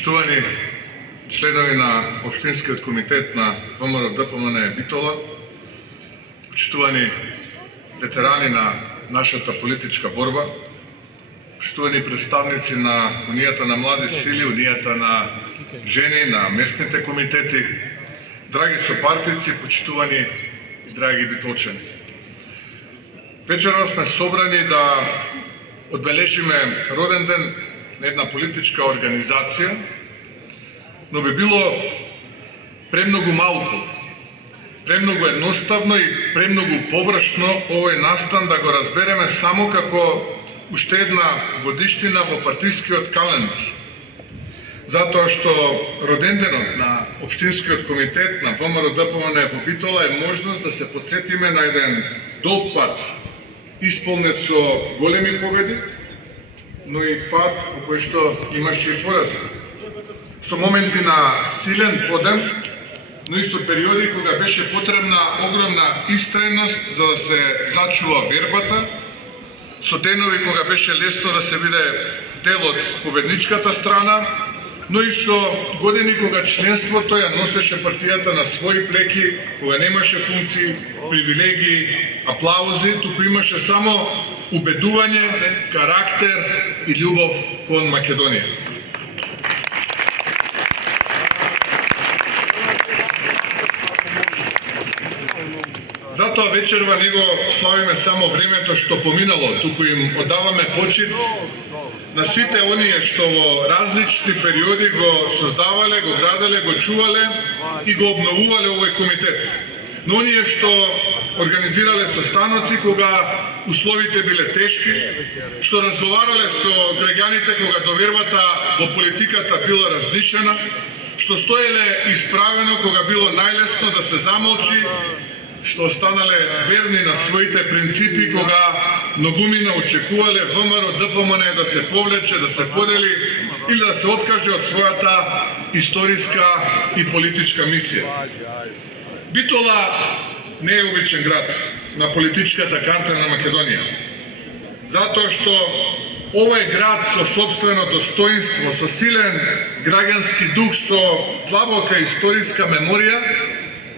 Почитувани членови на Општинскиот комитет на ВМРО ДПМН Битола, почитувани ветерани на нашата политичка борба, почитувани представници на Унијата на млади сили, Унијата на жени, на местните комитети, драги сопартици, почитувани и драги битолчани. Вечерва сме собрани да одбележиме роден ден на една политичка организација, но би било премногу малку, премногу едноставно и премногу површно овој настан да го разбереме само како уште една годиштина во партискиот календар. Затоа што роденденот на Општинскиот комитет на ВМРО ДПМН во Битола е можност да се потсетиме на еден долг пат, исполнет со големи победи, но и пат во кој што имаше и порази. Со моменти на силен подем, но и со периоди кога беше потребна огромна истреност за да се зачува вербата, со денови кога беше лесно да се биде дел од победничката страна, но и со години кога членството ја носеше партијата на своји плеки, кога немаше функции, привилегии, аплаузи, туку имаше само убедување, карактер и љубов кон Македонија. Затоа вечерва не го славиме само времето што поминало, туку им одаваме почит на сите оние што во различни периоди го создавале, го граделе, го чувале и го обновувале овој комитет. Но оние што организирале состаноци кога условите биле тешки, што разговарале со граѓаните кога довербата во политиката била разнишена, што стоеле исправено кога било најлесно да се замолчи, што останале верни на своите принципи кога многумина очекувале ВМРО ДПМН да се повлече, да се подели или да се откаже од својата историска и политичка мисија. Битола не е обичен град на политичката карта на Македонија. Затоа што ова е град со собствено достоинство, со силен граѓански дух, со длабока историска меморија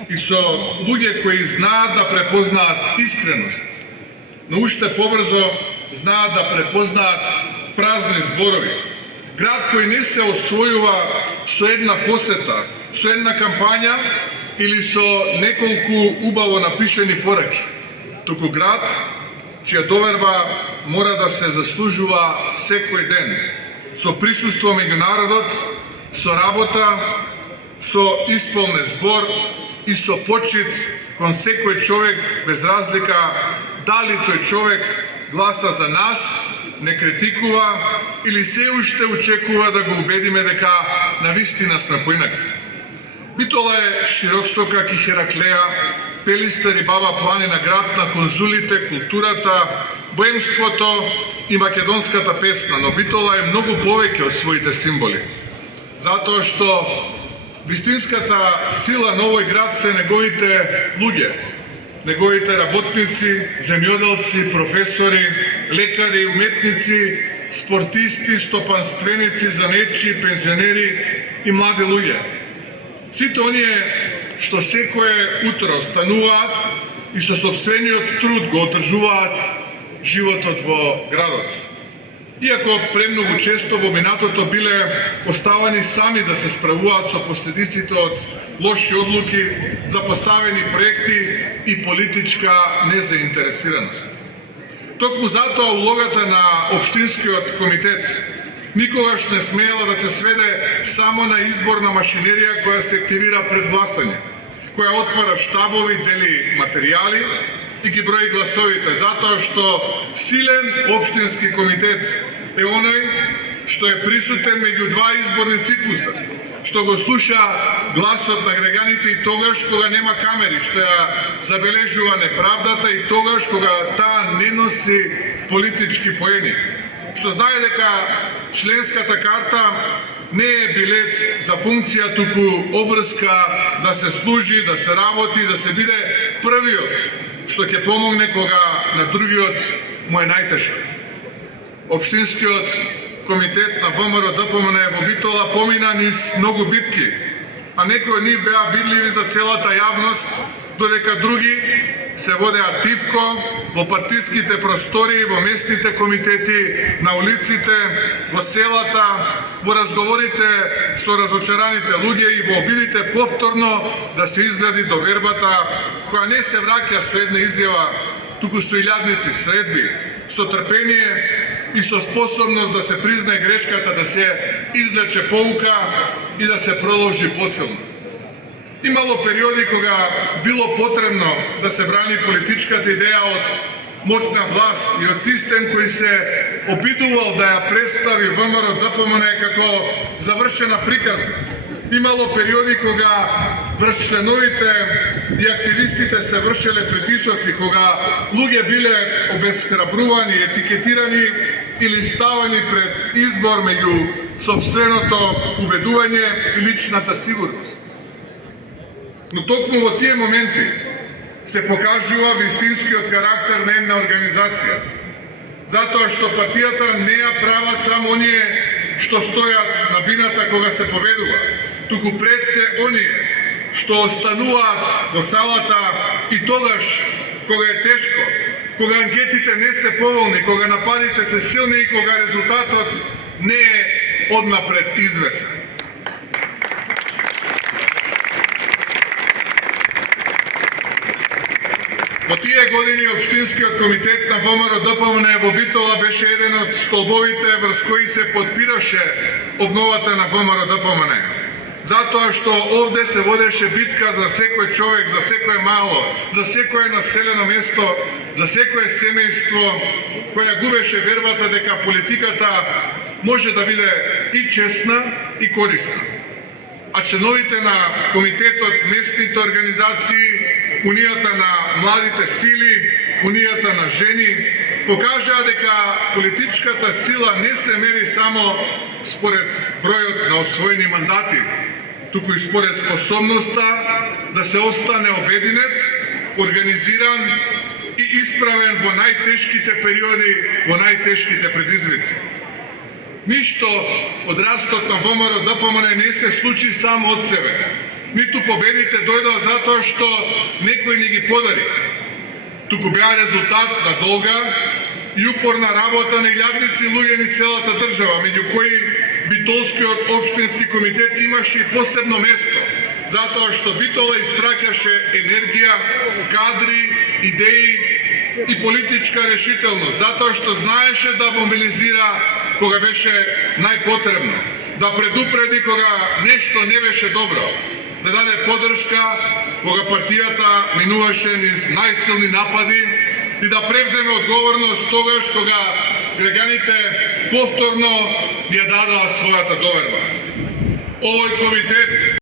и со луѓе кои знаат да препознаат искреност, но уште побрзо знаат да препознаат празни зборови. Град кој не се освојува со една посета, со една кампања или со неколку убаво напишани пораки, туку град чија доверба мора да се заслужува секој ден, со присуство меѓу народот, со работа, со исполнет збор и со почит кон секој човек, без разлика дали тој човек гласа за нас, не критикува или се уште очекува да го убедиме дека навистина сме поинакви. Битола е широкстока ки Хераклеја, пелиста рибава планина, град на конзулите, културата, боемството и македонската песна, но Битола е многу повеќе од своите символи. Затоа што вистинската сила на овој град се неговите луѓе, неговите работници, земјоделци, професори, лекари, уметници, спортисти, стопанственици, занетчи, пензионери и млади луѓе. Сите оние што секое утро стануваат и со сопствениот труд го одржуваат животот во градот. Иако премногу често во минатото биле оставани сами да се справуваат со последиците од лоши одлуки, запоставени проекти и политичка незаинтересираност. Токму затоа улогата на Општинскиот комитет никогаш не смеела да се сведе само на изборна машинерија која се активира пред гласање, која отвара штабови, дели материјали и ги брои гласовите, затоа што силен Општински комитет е оној што е присутен меѓу два изборни циклуса, што го слуша гласот на граѓаните и тогаш кога нема камери, што ја забележува неправдата и тогаш кога таа не носи политички поени, што знае дека членската карта не е билет за функција, туку обврска да се служи, да се работи, да се биде првиот што ќе помогне кога на другиот му е најтешко. Општинскиот комитет на ВМРО ДПМН во Битола помина низ многу битки, а некои од нив беа видливи за целата јавност, додека други се водеа тивко во партиските простори, во местните комитети, на улиците, во селата, во разговорите со разочараните луѓе и во обидите повторно да се изгради довербата, која не се враќа со една изјава, туку со илјадници средби, со трпение и со способност да се признае грешката, да се извлече поука и да се продолжи посилно. Имало периоди кога било потребно да се брани политичката идеја од моќна власт и од систем кој се обидувал да ја представи ВМРО ДПМН како завршена приказна. Имало периоди кога врз членовите и активистите се вршеле притисоци, кога луѓе биле обесхрабрувани, етикетирани или ставани пред избор меѓу сопственото убедување и личната сигурност. Но токму во тие моменти се покажува вистинскиот карактер на една организација. Затоа што партијата не ја прават само оние што стојат на бината кога се поведува, туку пред се оние што остануваат во салата и тогаш кога е тешко, кога анкетите не се поволни, кога нападите се силни и кога резултатот не е однапред извесен. Во тие години Општинскиот комитет на ВМРО ДПМН во Битола беше еден од столбовите врз кои се подпираше обновата на ВМРО ДПМН. Затоа што овде се водеше битка за секој човек, за секое мало, за секое населено место, за секое семејство, која губеше вербата дека политиката може да биде и честна и корисна. А членовите на комитетот, местните организации, Унијата на младите сили, Унијата на жени, покажаа дека политичката сила не се мери само според бројот на освоени мандати, туку и според способноста да се остане обединет, организиран и исправен во најтешките периоди, во најтешките предизвици. Ништо од растот на ВМРО ДПМН не се случи само од себе. Ниту победите дојдоа затоа што некој ни ги подари, туку беа резултат на долга и упорна работа на илјадници луѓе низ целата држава, меѓу кои Битолскиот општински комитет имаше и посебно место, затоа што Битола испраќаше енергија, кадри, идеи и политичка решителност, затоа што знаеше да мобилизира кога беше најпотребно, да предупреди кога нешто не беше добро, да даде подршка кога партијата минуваше низ најсилни напади и да превземе одговорност тогаш кога граѓаните повторно ја дадоа својата доверба. Овој комитет